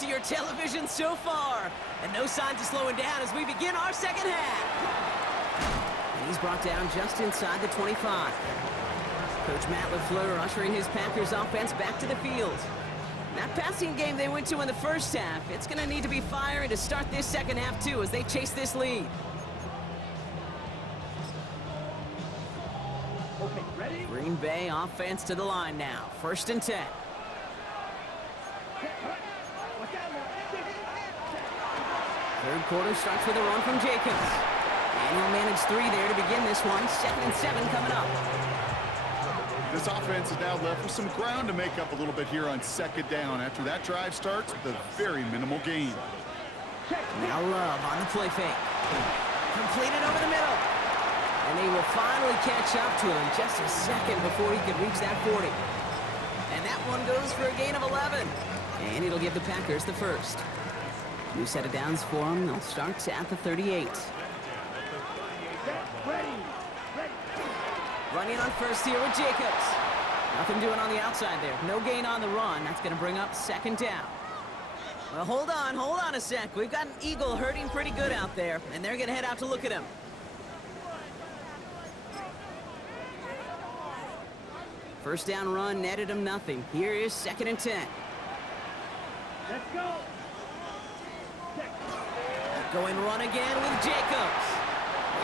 to your television so far. And no signs of slowing down as we begin our second half. And he's brought down just inside the 25. Coach Matt LaFleur ushering his Packers offense back to the field. That passing game they went to in the first half, it's going to need to be firing to start this second half too as they chase this lead. Okay, ready? Green Bay offense to the line now. 1st and 10. Third quarter starts with a run from Jacobs. And he'll manage 3 there to begin this one. 2nd and 7 coming up. This offense is now left with some ground to make up a little bit here on 2nd down after that drive starts with a very minimal gain. Now Love on the play fake. Completed over the middle. And they will finally catch up to him just a second before he could reach that 40. And that one goes for a gain of 11. And it'll give the Packers the first. New set of downs for them. They'll start at the 38. Running on first here with Jacobs. Nothing doing on the outside there. No gain on the run. That's going to bring up 2nd down. Well, hold on a sec. We've got an Eagle hurting pretty good out there, and they're going to head out to look at him. First down run netted him nothing. Here is 2nd and 10. Let's go. Going run again with Jacobs.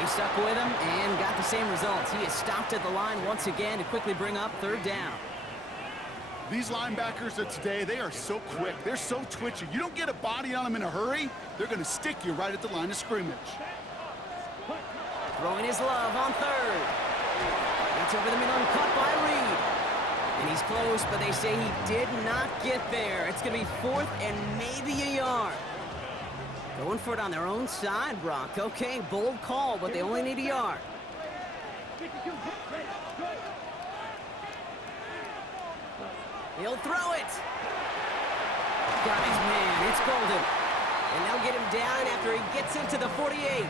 They stuck with him and got the same results. He is stopped at the line once again to quickly bring up 3rd down. These linebackers of today, they are so quick. They're so twitchy. You don't get a body on them in a hurry, they're going to stick you right at the line of scrimmage. Throwing his Love on 3rd. That's over the middle and caught by Reed. And he's close, but they say he did not get there. It's going to be 4th and maybe a yard. Going for it on their own side, Brock. Okay, bold call, but they only need a yard. He'll throw it. Got his man. It's Golden. And they'll get him down after he gets into the 48.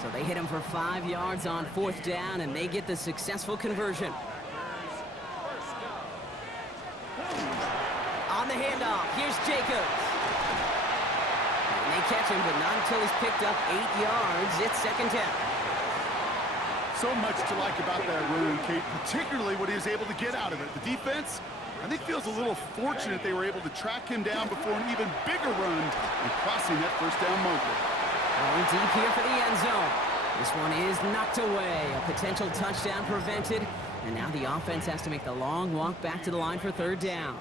So they hit him for 5 yards on 4th down, and they get the successful conversion. On the handoff, here's Jacobs. And they catch him, but not until he's picked up 8 yards. It's 2nd down. So much to like about that run, Kate, particularly what he was able to get out of it. The defense, I think, feels a little fortunate they were able to track him down before an even bigger run and crossing that 1st down marker. Going deep here for the end zone. This one is knocked away. A potential touchdown prevented. And now the offense has to make the long walk back to the line for 3rd down.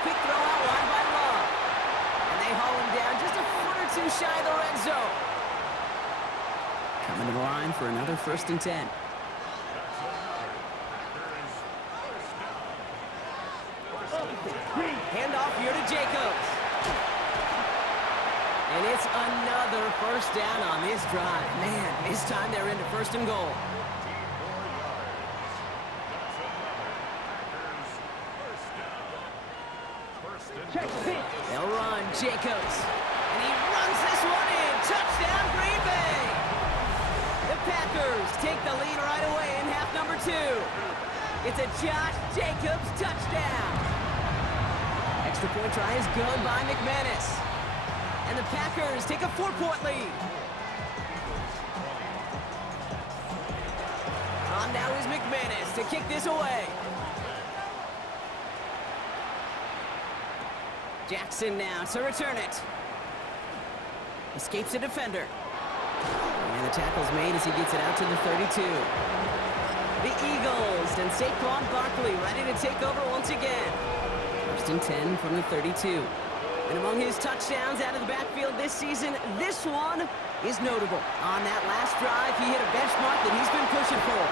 Quick throw out wide by Love. And they haul him down just a foot or 2 shy of the red zone. Coming to the line for another 1st and 10. Handoff here to Jacobs. And it's another 1st down on this drive. Man, this time they're into 1st and goal. They'll run Jacobs. And he runs this one in. Touchdown, Green Bay. The Packers take the lead right away in half number 2. It's a Josh Jacobs touchdown. Extra point try is good by McManus. And the Packers take a 4-point lead. On now is McManus to kick this away. Jackson now to return it. Escapes a defender. And the tackle's made as he gets it out to the 32. The Eagles and Saquon Barkley ready to take over once again. 1st and 10 from the 32. And among his touchdowns out of the backfield this season, this one is notable. On that last drive, he hit a benchmark that he's been pushing for.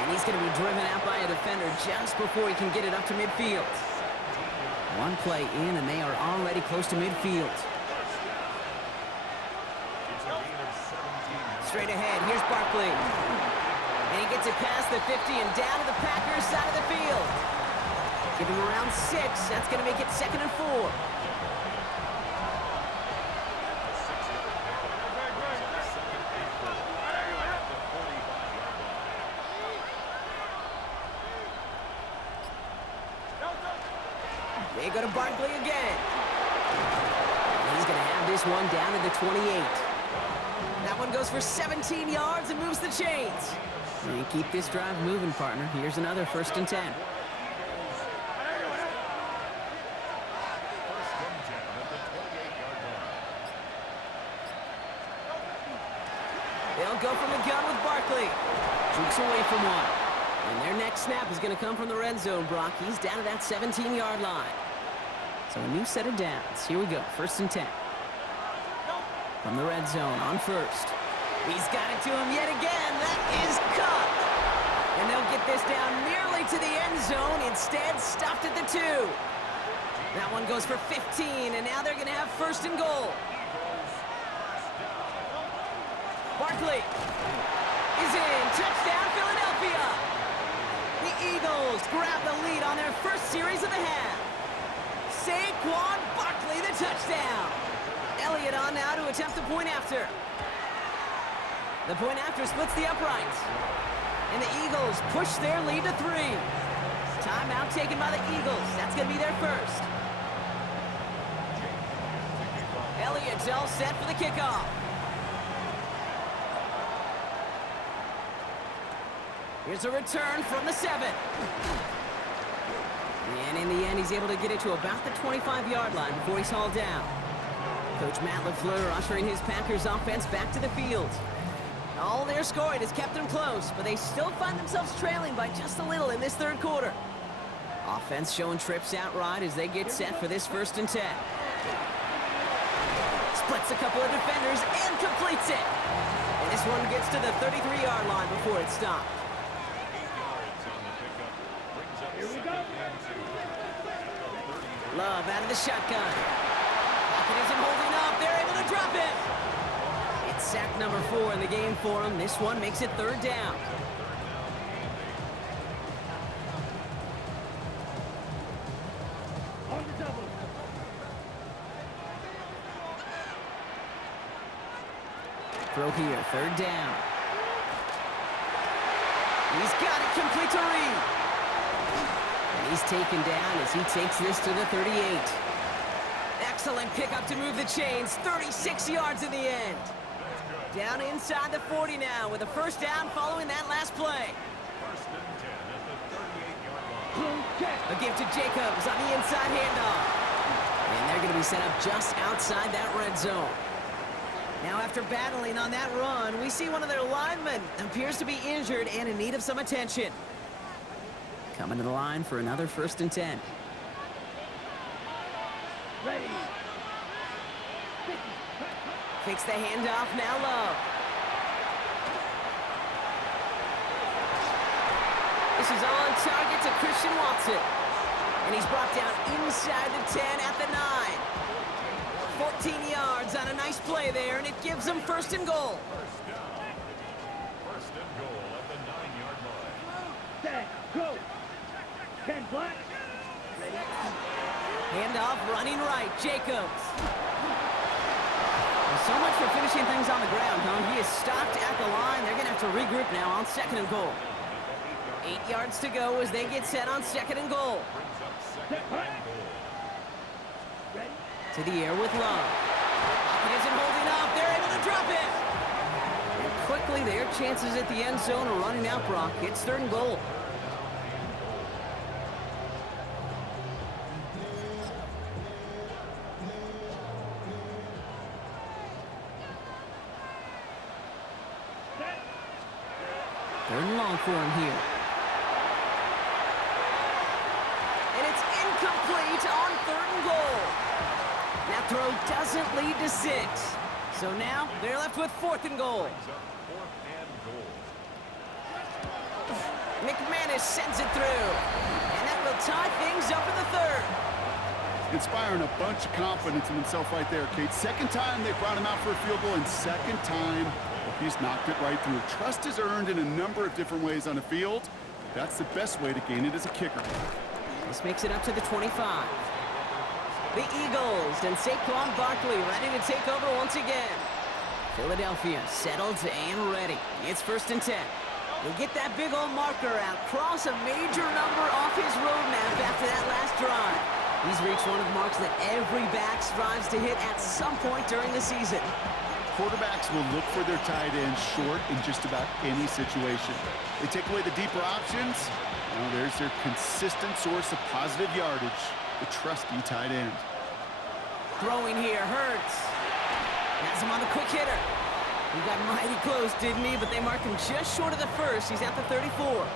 And he's going to be driven out by a defender just before he can get it up to midfield. One play in, and they are already close to midfield. Straight ahead, here's Barkley. And he gets it past the 50 and down to the Packers side of the field. Give him around 6. That's going to make it 2nd and 4. They go to Barkley again. He's going to have this one down to the 28. That one goes for 17 yards and moves the chains. And keep this drive moving, partner. Here's another 1st and 10. They'll go from the gun with Barkley. Jukes away from one. And their next snap is going to come from the red zone, Brock. He's down to that 17-yard line. So a new set of downs. Here we go, 1st and 10. From the red zone on 1st. He's got it to him yet again. That is caught. And they'll get this down nearly to the end zone. Instead, stopped at the 2. That one goes for 15, and now they're going to have 1st and goal. Barkley is in. Touchdown, Philadelphia. The Eagles grab the lead on their first series of the half. Saquon Barkley, the touchdown. Elliott on now to attempt the point after. The point after splits the uprights. And the Eagles push their lead to 3. Timeout taken by the Eagles. That's going to be their first. Elliott's all set for the kickoff. Here's a return from the 7. And in the end, he's able to get it to about the 25-yard line before he's hauled down. Coach Matt LaFleur ushering his Packers offense back to the field. All their scoring has kept them close, but they still find themselves trailing by just a little in this 3rd quarter. Offense showing trips out right as they get set for this 1st and 10. Splits a couple of defenders and completes it. And this one gets to the 33-yard line before it's stopped. Love out of the shotgun. Pocket isn't holding up. They're able to drop it. It's sack number 4 in the game for them. This one makes it 3rd down. On the double. Throw here, 3rd down. He's got it complete to Reed. And he's taken down as he takes this to the 38. Excellent pickup to move the chains. 36 yards in the end. Down inside the 40 now with a 1st down following that last play. A give to Jacobs on the inside handoff. And they're going to be set up just outside that red zone. Now after battling on that run, we see one of their linemen appears to be injured and in need of some attention. Coming to the line for another 1st and 10. Ready. Fakes the handoff, now Love. This is on target to Christian Watson. And he's brought down inside the 10 at the 9. 14 yards on a nice play there, and it gives them 1st and goal. First and goal at the 9-yard line. Set. Go. 10 black. Ready. Handoff running right, Jacobs. Well, so much for finishing things on the ground, huh? He is stopped at the line. They're going to have to regroup now on 2nd and goal. 8 yards to go as they get set on 2nd and goal. Ready. To the air with Love. It isn't holding up. They're able to drop it. And quickly, their chances at the end zone are running out, Brock. It's 3rd and goal. Third and long for him here. And it's incomplete on 3rd and goal. That throw doesn't lead to 6. So now they're left with 4th and goal. McManus sends it through. And that will tie things up in the 3rd. Inspiring a bunch of confidence in himself right there, Kate. 2nd time they brought him out for a field goal, and 2nd time he's knocked it right through. Trust is earned in a number of different ways on the field. That's the best way to gain it as a kicker. This makes it up to the 25. The Eagles and Saquon Barkley ready to take over once again. Philadelphia settled and ready. It's 1st and 10. They get that big old marker out, cross a major number off his roadmap after that last drive. He's reached one of the marks that every back strives to hit at some point during the season. Quarterbacks will look for their tight end short in just about any situation. They take away the deeper options. Well, there's their consistent source of positive yardage, the trusty tight end. Throwing here, Hurts. Has him on the quick hitter. He got mighty close, didn't he? But they marked him just short of the first. He's at the 34.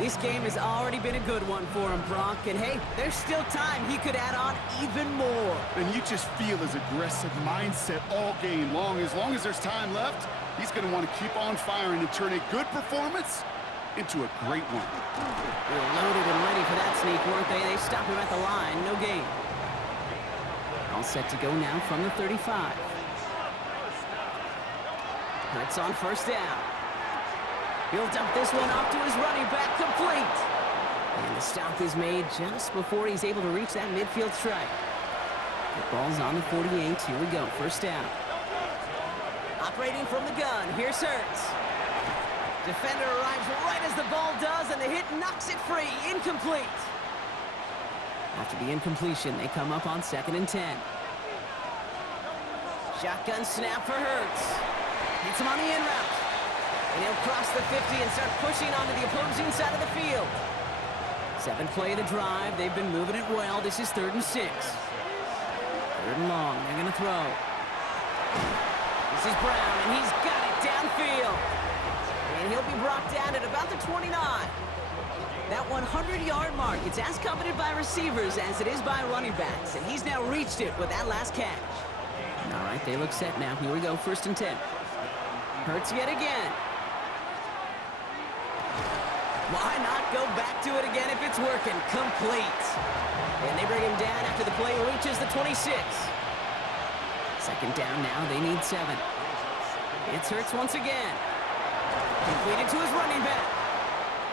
This game has already been a good one for him, Brock. And hey, there's still time he could add on even more. And you just feel his aggressive mindset all game long. As long as there's time left, he's going to want to keep on firing and turn a good performance into a great one. They were loaded and ready for that sneak, weren't they? They stopped him at the line. No gain. All set to go now from the 35. Hurts on first down. He'll dump this one off to his running back, complete. And the stop is made just before he's able to reach that midfield strike. The ball's on the 48. Here we go, first down. Operating from the gun, here's Hurts. Defender arrives right as the ball does, and the hit knocks it free, incomplete. After the incompletion, they come up on 2nd and 10. Shotgun snap for Hurts. Hits him on the in route. And he'll cross the 50 and start pushing onto the opposing side of the field. 7th play of the drive. They've been moving it well. This is 3rd and 6. 3rd and long. They're going to throw. This is Brown, and he's got it downfield. And he'll be brought down at about the 29. That 100-yard mark, it's as coveted by receivers as it is by running backs. And he's now reached it with that last catch. All right, they look set now. Here we go, 1st and 10. Hurts yet again. Why not go back to it again if it's working? Complete. And they bring him down after the play reaches the 26. 2nd down now. They need 7. It's Hurts once again. Completed to his running back.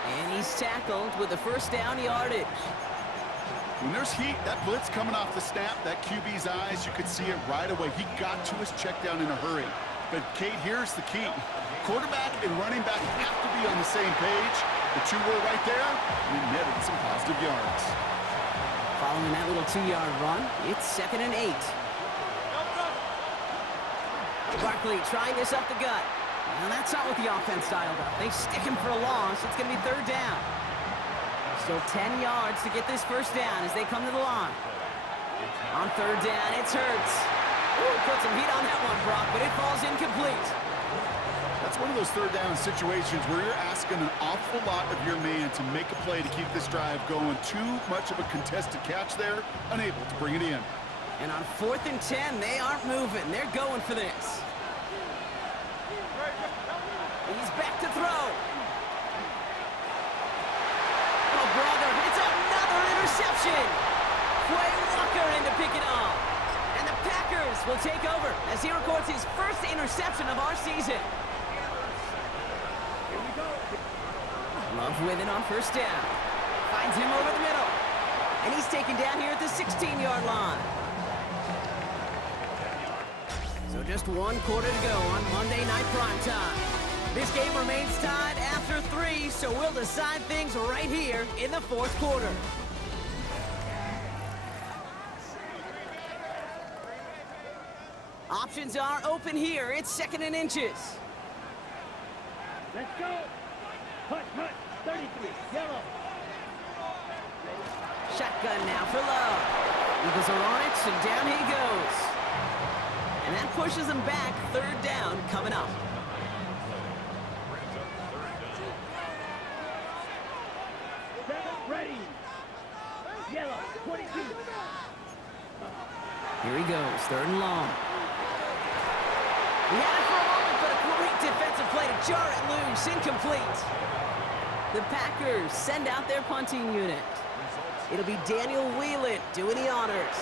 And he's tackled with the first down yardage. When there's heat, that blitz coming off the snap, that QB's eyes, you could see it right away. He got to his check down in a hurry. But, Kate, here's the key. Quarterback and running back have to be on the same page. The two were right there, and it netted some positive yards. Following that little 2-yard run, it's 2nd and 8. Barkley trying this up the gut. Now that's not what the offense dialed up. They stick him for a loss. It's going to be 3rd down. Still 10 yards to get this first down as they come to the line. On 3rd down, it's Hurts. Ooh, put some heat on that one, Brock, but it falls incomplete. That's one of those 3rd down situations where you're asking an awful lot of your man to make a play to keep this drive going. Too much of a contested catch there, unable to bring it in. And on 4th and 10, they aren't moving. They're going for this. He's back to throw. Oh, brother, it's another interception. Quay Walker in to pick it off. And the Packers will take over as he records his first interception of our season. Love with it on first down. Finds him over the middle. And he's taken down here at the 16-yard line. So just 1 quarter to go on Monday Night Primetime. This game remains tied after 3, so we'll decide things right here in the 4th quarter. Options are open here. It's 2nd and inches. Let's go. Hut, 33, yellow. Shotgun now for Love. Eagles are on it, and down he goes. And that pushes them back. 3rd down coming up. Ready. Yellow, 22. Here he goes, 3rd and long. He had it for a moment, but a great defensive play to jar it loose. Incomplete. The Packers send out their punting unit. It'll be Daniel Whelan doing the honors.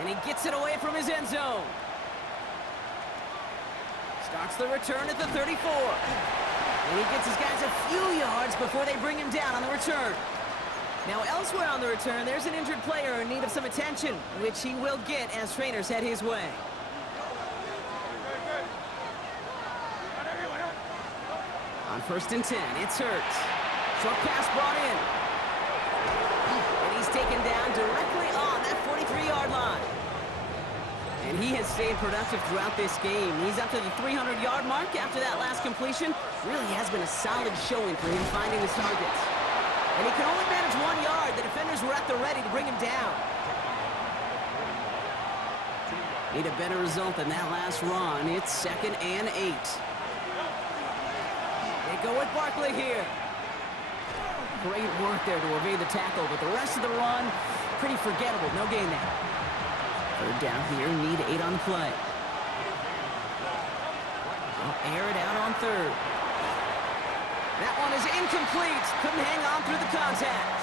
And he gets it away from his end zone. Starts the return at the 34. And he gets his guys a few yards before they bring him down on the return. Now elsewhere on the return, there's an injured player in need of some attention, which he will get as trainers head his way. On 1st and 10, it's Hurts. Short pass brought in. And he's taken down directly on that 43-yard line. And he has stayed productive throughout this game. He's up to the 300-yard mark after that last completion. Really has been a solid showing for him finding his targets. And he can only manage 1 yard. The defenders were at the ready to bring him down. Need a better result than that last run. It's 2nd and 8. They go with Barkley here. Great work there to evade the tackle, but the rest of the run, pretty forgettable. No gain there. 3rd down here, need 8 on the play. They'll air it out on 3rd. That one is incomplete. Couldn't hang on through the contact.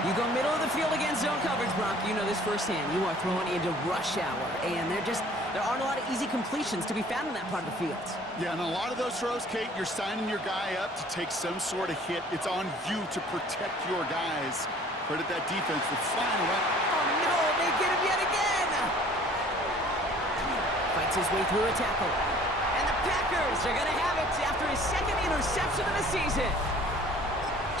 You go middle of the field against zone coverage, Brock. You know this firsthand. You are throwing into rush hour, and there aren't a lot of easy completions to be found in that part of the field. Yeah, and a lot of those throws, Kate, you're signing your guy up to take some sort of hit. It's on you to protect your guys. Credit that defense for flying around. Oh, no, they get him yet again. Fights his way through a tackle. And the Packers are going to have it after his 2nd interception of the season.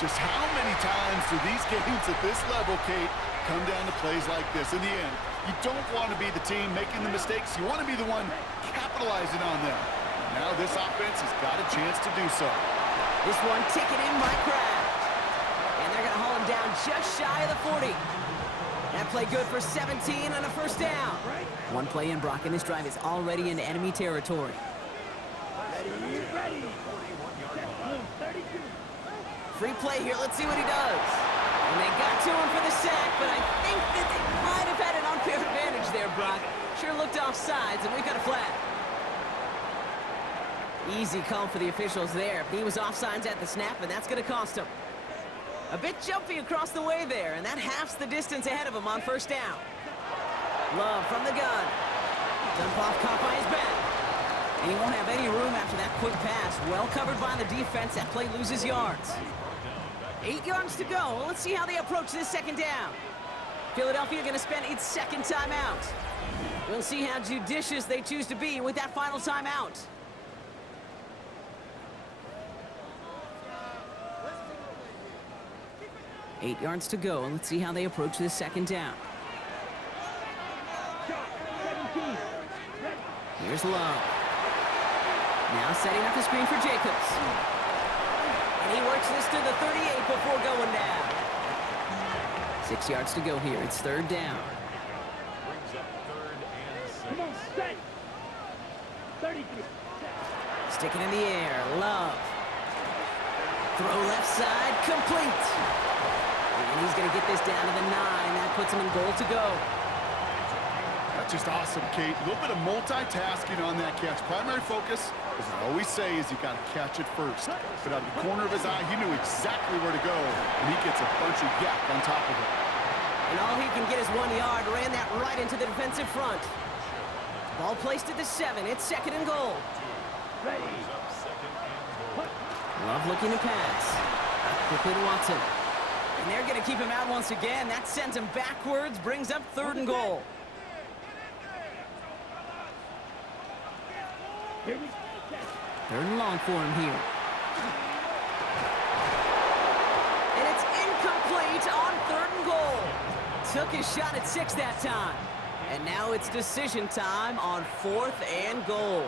Just how many times do these games at this level, Kate, come down to plays like this? In the end, you don't want to be the team making the mistakes. You want to be the one capitalizing on them. Now this offense has got a chance to do so. This one taken in by Kraft. And they're going to haul him down just shy of the 40. That play good for 17 and a 1st down. One play in, Brock, and this drive is already into enemy territory. Ready. 32. Free play here. Let's see what he does. And they got to him for the sack, but I think that they might have had an unfair advantage there, Brock. Sure looked offsides, and we've got a flag. Easy call for the officials there. He was offsides at the snap, and that's going to cost him. A bit jumpy across the way there, and that halves the distance ahead of him on 1st down. Love from the gun. Dump off caught by his back. And he won't have any room after that quick pass. Well covered by the defense. That play loses yards. 8 yards to go. Well, let's see how they approach this 2nd down. Philadelphia going to spend its 2nd timeout. We'll see how judicious they choose to be with that final timeout. Eight yards to go, and let's see how they approach this 2nd down. Here's Love. Now setting up the screen for Jacobs. And he works this to the 38 before going down. 6 yards to go here. It's 3rd down. Brings up 3rd and 6. Come on, set. 33. Sticking in the air. Love. Throw left side. Complete. And he's going to get this down to the 9. That puts him in goal to go. That's just awesome, Kate. A little bit of multitasking on that catch. Primary focus, as I always say, is you got to catch it first. But out of the corner of his eye, he knew exactly where to go, and he gets a bunch of yak on top of it. And all he can get is 1 yard. Ran that right into the defensive front. Ball placed at the 7. It's 2nd and goal. Ready. Love looking to pass. Quickly to Watson. And they're going to keep him out once again. That sends him backwards, brings up 3rd and goal. Here we go. 3rd and long for him here. And it's incomplete on 3rd and goal. Took his shot at 6 that time. And now it's decision time on 4th and goal.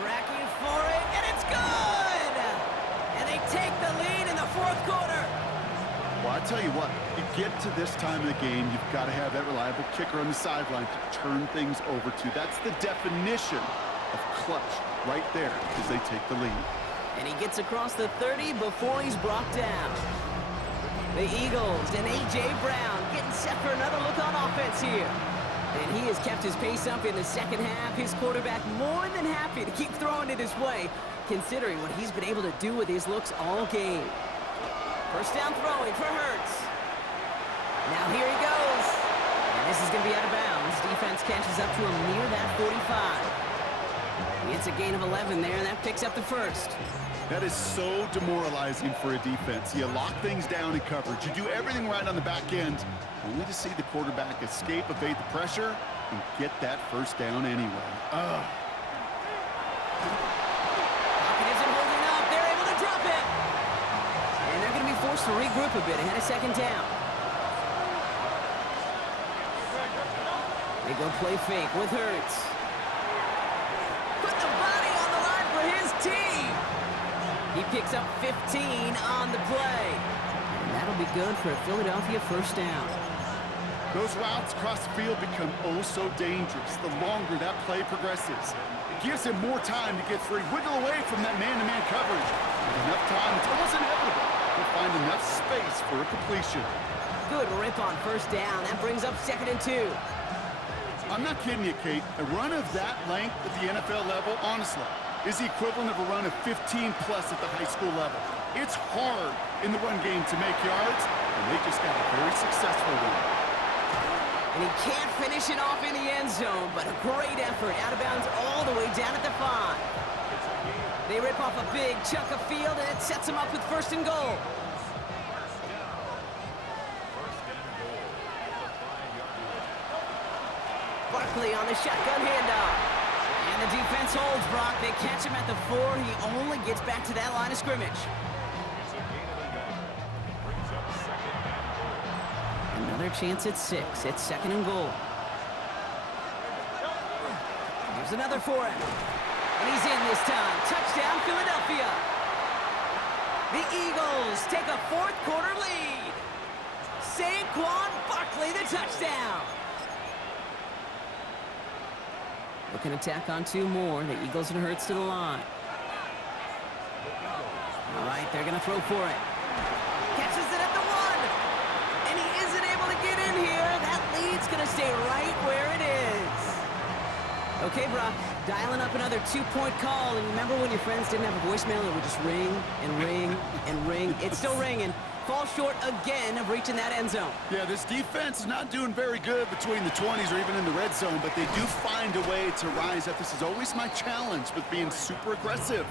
Tracking for it, and it's good! And they take the lead in the 4th quarter. Well, I tell you what, you get to this time of the game, you've got to have that reliable kicker on the sideline to turn things over to. That's the definition of clutch right there as they take the lead. And he gets across the 30 before he's brought down. The Eagles and A.J. Brown getting set for another look on offense here. And he has kept his pace up in the 2nd half. His quarterback more than happy to keep throwing it his way, considering what he's been able to do with his looks all game. 1st down throwing for Hurts. Now here he goes. And this is going to be out of bounds. Defense catches up to him near that 45. He gets a gain of 11 there, and that picks up the 1st. That is so demoralizing for a defense. You lock things down in coverage. You do everything right on the back end, only to see the quarterback escape, evade the pressure, and get that 1st down anyway. Pocket isn't holding up. They're able to drop it. up a bit ahead of second down. They go play fake with Hurts. Put the body on the line for his team. He picks up 15 on the play. And that'll be good for a Philadelphia first down. Those routes across the field become oh so dangerous the longer that play progresses. It gives him more time to get free, wiggle away from that man-to-man coverage. With enough time, it's almost inevitable. He'll find enough space for a completion. Good rip on first down. That brings up 2nd and 2. I'm not kidding you, Kate. A run of that length at the NFL level, honestly, is the equivalent of a run of 15-plus at the high school level. It's hard in the run game to make yards, and they just got a very successful one. And he can't finish it off in the end zone, but a great effort out of bounds all the way down at the 5. They rip off a big chunk of field, and it sets them up with 1st and goal. Barkley on the shotgun handoff. And the defense holds Brock. They catch him at the 4. He only gets back to that line of scrimmage. Another chance at 6. It's 2nd and goal. Here's another for him. And he's in this time. Touchdown, Philadelphia. The Eagles take a 4th quarter lead. Saquon Barkley, the touchdown. Looking to tack on 2 more. The Eagles and Hurts to the line. All right, they're going to throw for it. Catches it at the 1. And he isn't able to get in here. That lead's going to stay right where it is. Okay, Brock, dialing up another 2-point call. And remember when your friends didn't have a voicemail? It would just ring and ring and ring. It's still ringing. Fall short again of reaching that end zone. Yeah, this defense is not doing very good between the 20s or even in the red zone, but they do find a way to rise up. This is always my challenge with being super aggressive,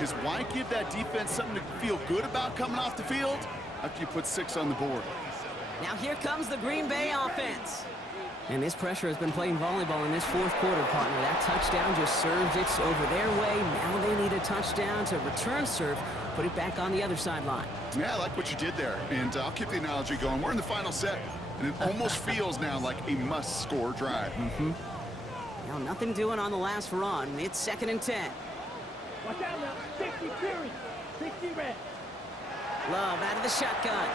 is why give that defense something to feel good about coming off the field after you put 6 on the board? Now here comes the Green Bay offense. And this pressure has been playing volleyball in this 4th quarter, partner. That touchdown just serves it over their way. Now they need a touchdown to return serve, put it back on the other sideline. Yeah, I like what you did there. And I'll keep the analogy going. We're in the final set, and it almost feels now like a must-score drive. Now, nothing doing on the last run. It's 2nd and 10. Watch out now. 60 Fury. 60 red. Love out of the shotgun.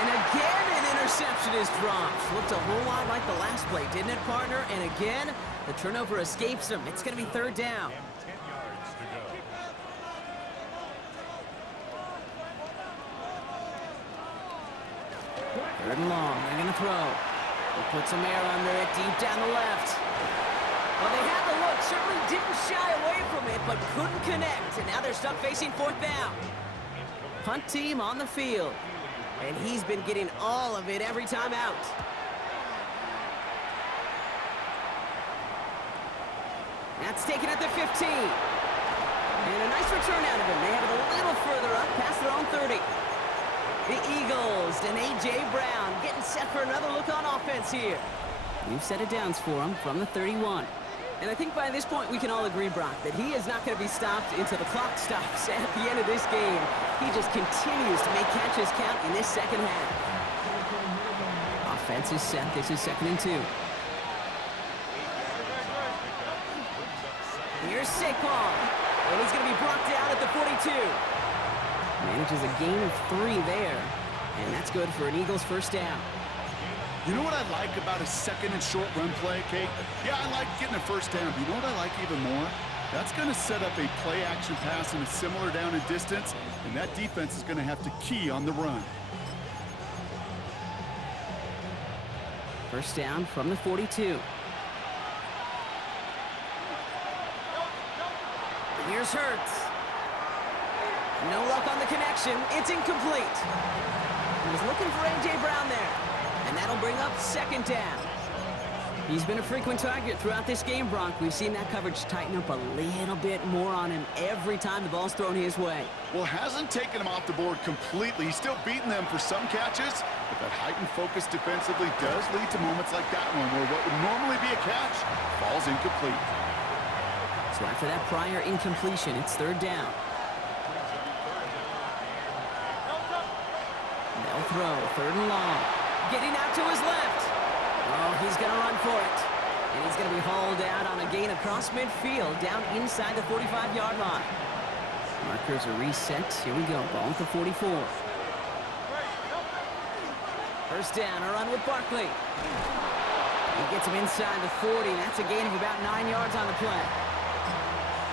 And again, an interception is dropped. Looked a whole lot like the last play, didn't it, partner? And again, the turnover escapes him. It's going to be 3rd down. 10 yards to go. Third and long. They're going to throw. He puts some air under it, deep down the left. Well, they had the look. Certainly didn't shy away from it, but couldn't connect. And now they're stuck facing 4th down. Punt team on the field. And he's been getting all of it every time out. That's taken at the 15. And a nice return out of him. They have it a little further up past their own 30. The Eagles and A.J. Brown getting set for another look on offense here. We've set it downs for him from the 31. And I think by this point we can all agree, Brock, that he is not going to be stopped until the clock stops at the end of this game. He just continues to make catches count in this 2nd half. Offense is set. This is 2nd and 2. Here's Saquon. And he's going to be brought down at the 42. Manages a gain of 3 there. And that's good for an Eagles first down. You know what I like about a 2nd and short run play, Kate? Yeah, I like getting a first down. But you know what I like even more? That's going to set up a play-action pass in a similar down and distance, and that defense is going to have to key on the run. First down from the 42. Here's Hurts. No luck on the connection. It's incomplete. He was looking for A.J. Brown there. And that'll bring up 2nd down. He's been a frequent target throughout this game, Brock. We've seen that coverage tighten up a little bit more on him every time the ball's thrown his way. Well, hasn't taken him off the board completely. He's still beating them for some catches, but that heightened focus defensively does lead to moments like that one where what would normally be a catch falls incomplete. So after that prior incompletion, it's 3rd down. throw. 3rd and long. Getting out to his left. Oh, he's going to run for it. And he's going to be hauled out on a gain across midfield, down inside the 45-yard line. Markers are reset. Here we go. Ball at the 44. 1st down, a run with Barkley. He gets him inside the 40. That's a gain of about 9 yards on the play.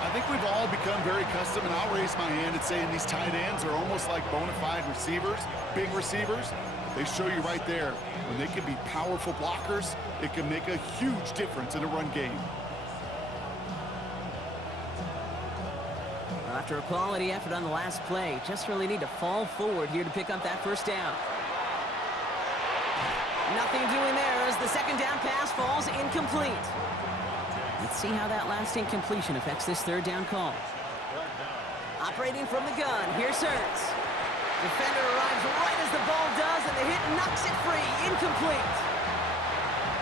I think we've all become very accustomed, and I'll raise my hand and say these tight ends are almost like bona fide receivers, big receivers. They show you right there, when they can be powerful blockers, it can make a huge difference in a run game. After a quality effort on the last play, just really need to fall forward here to pick up that 1st down. Nothing doing there as the 2nd down pass falls incomplete. Let's see how that last incompletion affects this 3rd down call. Operating from the gun, here's Hurts. Defender arrives right as the ball does, and the hit knocks it free, incomplete.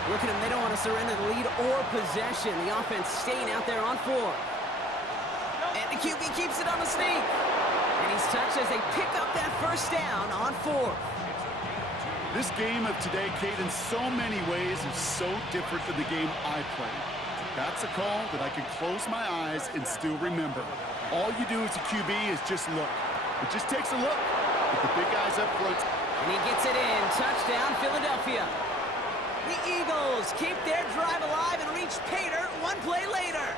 Look at them, they don't want to surrender the lead or possession. The offense staying out there on 4. And the QB keeps it on the sneak. And he's touched as they pick up that 1st down on 4. This game of today, Kate, in so many ways is so different than the game I played. That's a call that I can close my eyes and still remember. All you do as a QB is just look. It just takes a look at the big guys up front. And he gets it in. Touchdown, Philadelphia. The Eagles keep their drive alive and reach Pater 1 play later.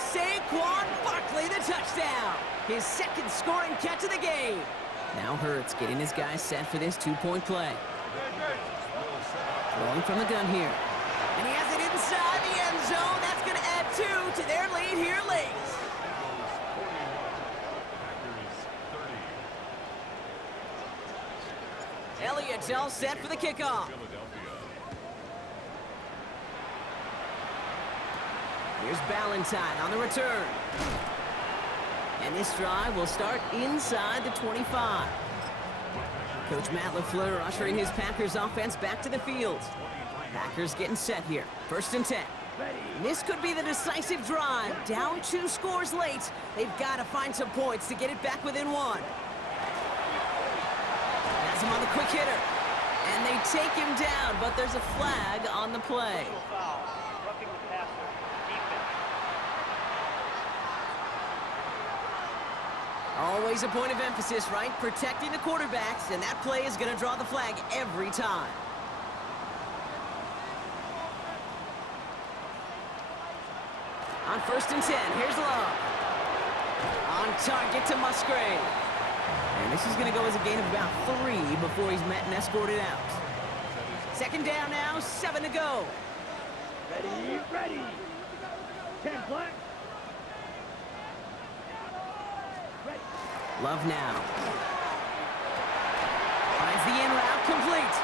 Saquon Barkley, the touchdown. His 2nd scoring catch of the game. Now Hurts getting his guys set for this 2-point play. Throwing from the gun here. And he has it inside the end zone. That's going to add 2 to their lead here late. Elliott's all set for the kickoff. Here's Ballantyne on the return. And this drive will start inside the 25. Coach Matt LaFleur ushering his Packers offense back to the field. Packers getting set here. 1st and 10. This could be the decisive drive. Down 2 scores late. They've got to find some points to get it back within 1. Has him on the quick hitter. And they take him down, but there's a flag on the play. Always a point of emphasis, right? Protecting the quarterbacks, and that play is going to draw the flag every time. On 1st and 10, here's Love. On target to Musgrave. And this is going to go as a gain of about 3 before he's met and escorted out. 2nd down now, 7 to go. Ready. 10 flag. Love now. Finds the in route complete.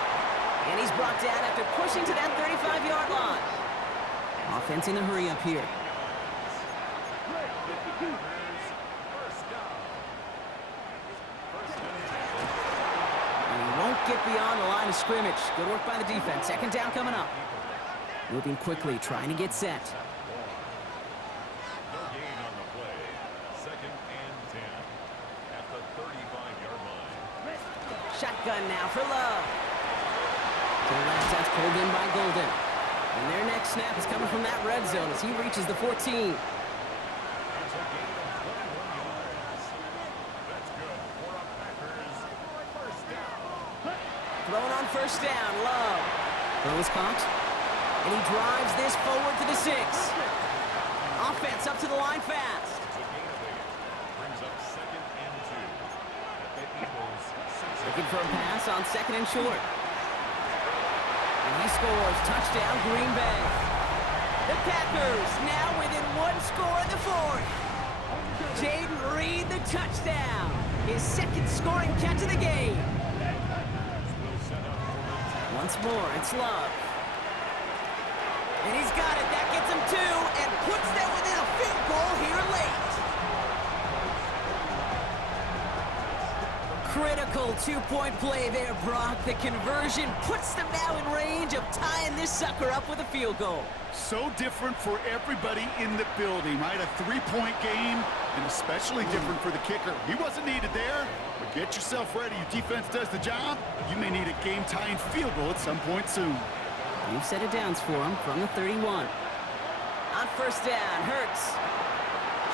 And he's brought down after pushing to that 35-yard line. Offense in a hurry up here. And he won't get beyond the line of scrimmage. Good work by the defense. 2nd down coming up. Moving quickly, trying to get set. No gain on the play. 2nd and 10 at the 35-yard line. Shotgun now for Love. To the left, that's pulled in by Golden. And their next snap is coming from that red zone as he reaches the 14. It's a gain of 21 yards. That's good for a Packers 1st down. Thrown on 1st down, Love. Throw is caught. And he drives this forward to the 6. Offense up to the line fast. It's a gain of 8. Brings up 2nd and 2 at the Eagles 6. Looking for a pass on 2nd and short. And he scores. Touchdown, Green Bay. The Packers now within 1 score in the 4th. Jaden Reed, the touchdown. His 2nd scoring catch of the game. Once more, it's Love. And he's got it. That gets him 2 and puts them within a field goal here late. Critical 2-point play there, Brock. The conversion puts them now in range of tying this sucker up with a field goal. So different for everybody in the building, right? A 3-point game, And especially different for the kicker. He wasn't needed there, but get yourself ready. Your defense does the job. You may need a game-tying field goal at some point soon. New set of downs for him from the 31. On first down, Hurts.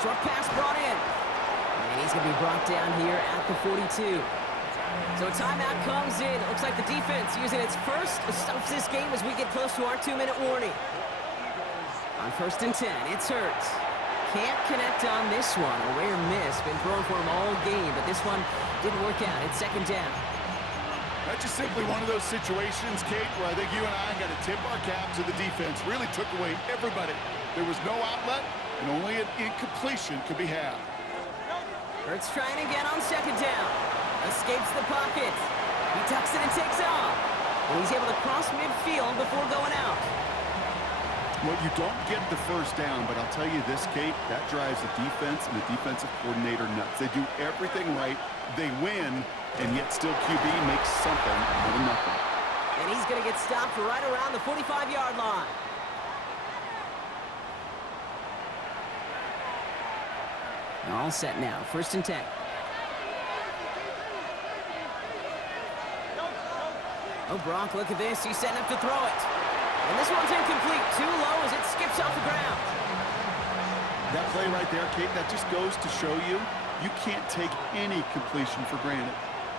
Short pass brought in. And he's going to be brought down here at the 42. So a timeout comes in. It looks like the defense using its first stops this game as we get close to our 2-minute warning. On first and 10, it's Hurts. Can't connect on this one. A rare miss. Been thrown for him all game, but this one didn't work out. It's second down. That's just simply one of those situations, Kate, where I think you and I got to tip our cap to the defense. Really took away everybody. There was no outlet, and only an incompletion could be had. Hurts trying again on second down. Escapes the pocket. He tucks it and takes off. And he's able to cross midfield before going out. Well, you don't get the first down, but I'll tell you this, Kate, that drives the defense and the defensive coordinator nuts. They do everything right. They win, and yet still QB makes something out of nothing. And he's going to get stopped right around the 45-yard line. All set now. First and 10. Oh, Brock, look at this. He's setting up to throw it. And this one's incomplete. Too low as it skips off the ground. That play right there, Kate, that just goes to show you, you can't take any completion for granted.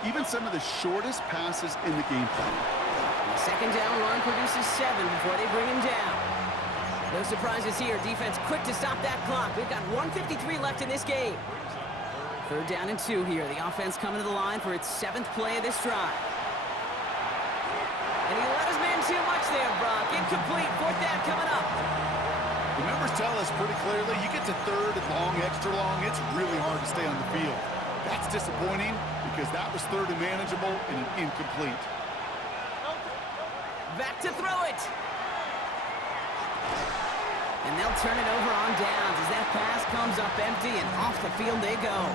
Even some of the shortest passes in the game plan. The second down run produces 7 before they bring him down. No surprises here. Defense quick to stop that clock. We've got 1:53 left in this game. Third down and 2 here. The offense coming to the line for its 7th play of this drive. And he let his man too much there, Brock. Incomplete. Fourth down coming up. The numbers tell us pretty clearly, you get to third and long, extra long, it's really hard to stay on the field. That's disappointing because that was third and manageable and an incomplete. Back to throw it. And they'll turn it over on downs as that pass comes up empty and off the field they go.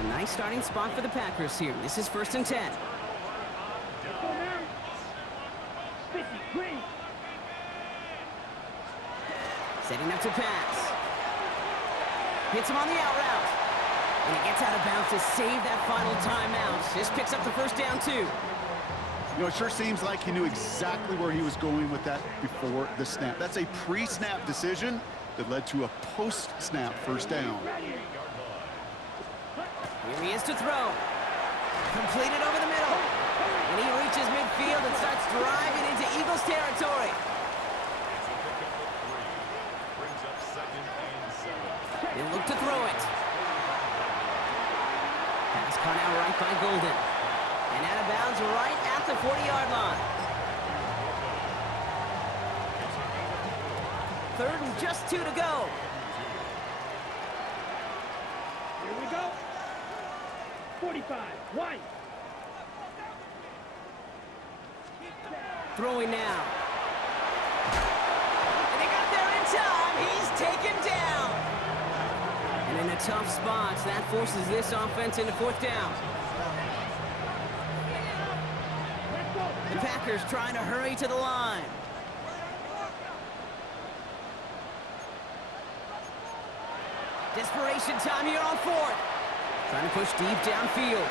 A nice starting spot for the Packers here. This is first and 10. Setting up to pass. Hits him on the out route. And he gets out of bounds to save that final timeout. Just picks up the first down, too. You know, it sure seems like he knew exactly where he was going with that before the snap. That's a pre-snap decision that led to a post-snap first down. Here he is to throw. Completed over the middle. And he reaches midfield and starts driving into Eagles territory. They look to throw it. Pass caught out right by Golden. And out of bounds right at the 40-yard line. Third and just 2 to go. Here we go. 45. White. Throwing now. And he got there in time. He's taken down. And in a tough spot, that forces this offense into fourth down. The Packers trying to hurry to the line. Desperation time here on fourth. Trying to push deep downfield.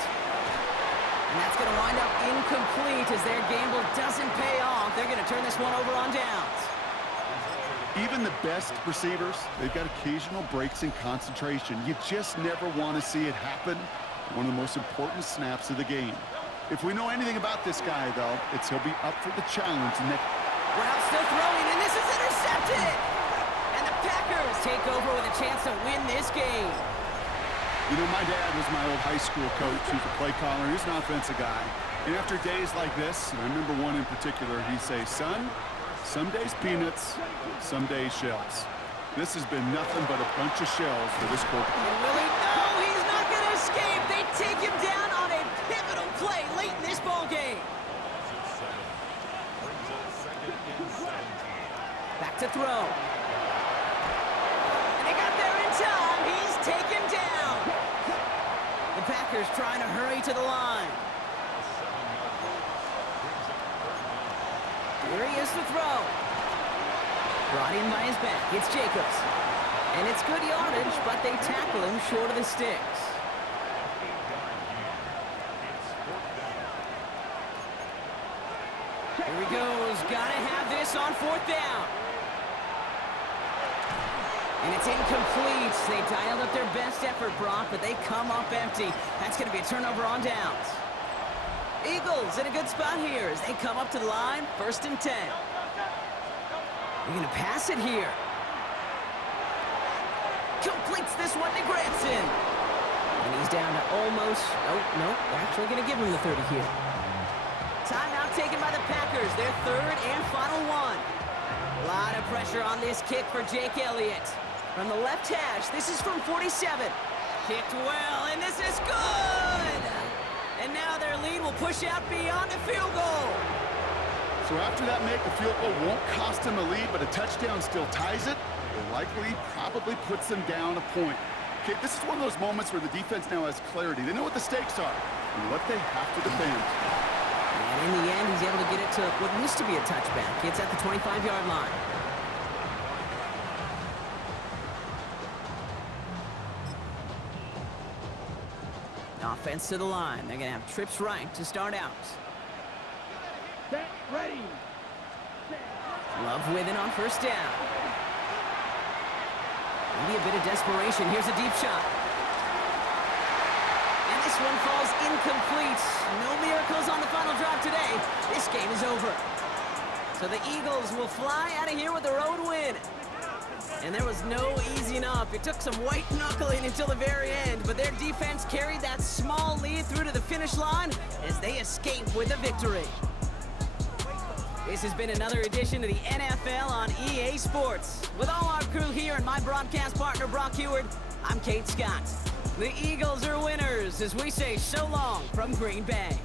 And that's going to wind up incomplete as their gamble doesn't pay off. They're going to turn this one over on downs. Even the best receivers, they've got occasional breaks in concentration. You just never want to see it happen. One of the most important snaps of the game. If we know anything about this guy, though, it's he'll be up for the challenge. Brown still throwing, and this is intercepted! And the Packers take over with a chance to win this game. You know, my dad was my old high school coach. He was a play caller. He was an offensive guy. And after days like this, and I remember one in particular, he'd say, son, some days peanuts, some days shells. This has been nothing but a bunch of shells for this quarterback. And Willie, no, he's not going to escape. They take him down on a pivotal play late in this ball game. Back to throw. And they got there in time. He's taken down. The Packers trying to hurry to the line. Here he is to throw. Brought in by his back. It's Jacobs. And it's good yardage, but they tackle him short of the sticks. Here he goes. Gotta have this on 4th down. And it's incomplete. They dialed up their best effort, Brock, but they come up empty. That's going to be a turnover on downs. Eagles in a good spot here as they come up to the line. 1st and 10. They're going to pass it here. Completes this one to Granson. And he's down to almost... Oh, no. They're actually going to give him the 30 here. Timeout taken by the Packers. Their 3rd and final one. A lot of pressure on this kick for Jake Elliott. From the left hash, this is from 47. Kicked well, and this is good! And now their lead will push out beyond the field goal. So after that make, a field goal won't cost them a lead, but a touchdown still ties it. Or likely, probably puts them down a point. Okay, this is one of those moments where the defense now has clarity. They know what the stakes are and what they have to defend. And in the end, he's able to get it to what used to be a touchback. It's at the 25-yard line. Offense to the line. They're going to have trips right to start out. Set, ready. Love with it on 1st down. Maybe a bit of desperation. Here's a deep shot. And this one falls incomplete. No miracles on the final drive today. This game is over. So the Eagles will fly out of here with a road win. And there was no easing up. It took some white knuckling until the very end, but their defense carried that small lead through to the finish line as they escape with a victory. This has been another edition of the NFL on EA Sports. With all our crew here and my broadcast partner, Brock Heward, I'm Kate Scott. The Eagles are winners as we say so long from Green Bay.